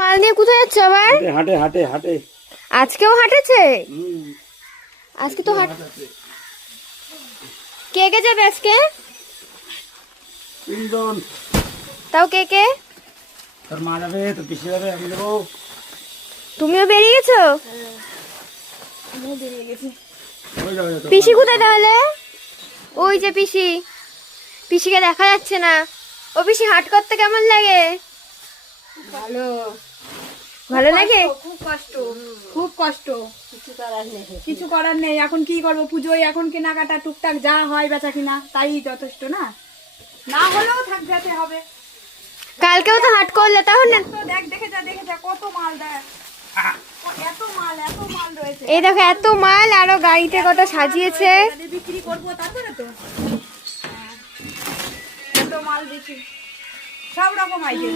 মাল নিয়ে কোথায় যাচ্ছে আবার? হাটে হাটে হাটে। আজকেও হাটেছে? আজকে তো হাট। কে কে যাবে আজকে? তিনজন। তাও কে কে? তোর মা যাবে, তোর পিসি যাবে, আমি যাবো। তুমিও বেরিয়ে গেছো? পিসি কোথায় তাহলে? ওই যে পিসি। পিসিকে দেখা যাচ্ছে না। ও পিসি হাট করতে কেমন লাগে? ভালো। ভালো লাগে? খুব কষ্ট, খুব কষ্ট। কিছু করার নেই। এখন কি করবো? পুজোয় এখন কেনাকাটা টুকটাক যা হয় বেচা কিনা তাই যথেষ্ট, না না হলেও যেতে হবে। কালকেও তো হাট করলে তাহলে? তো দেখ, দেখে যা কত মাল, দেখ এত মাল রয়েছে। এই দেখো এত মাল, আরো গাড়িতে কত সাজিয়েছে। বিক্রি করবো তারপরে তো এত মাল দেখি, সব রকম আইটেম।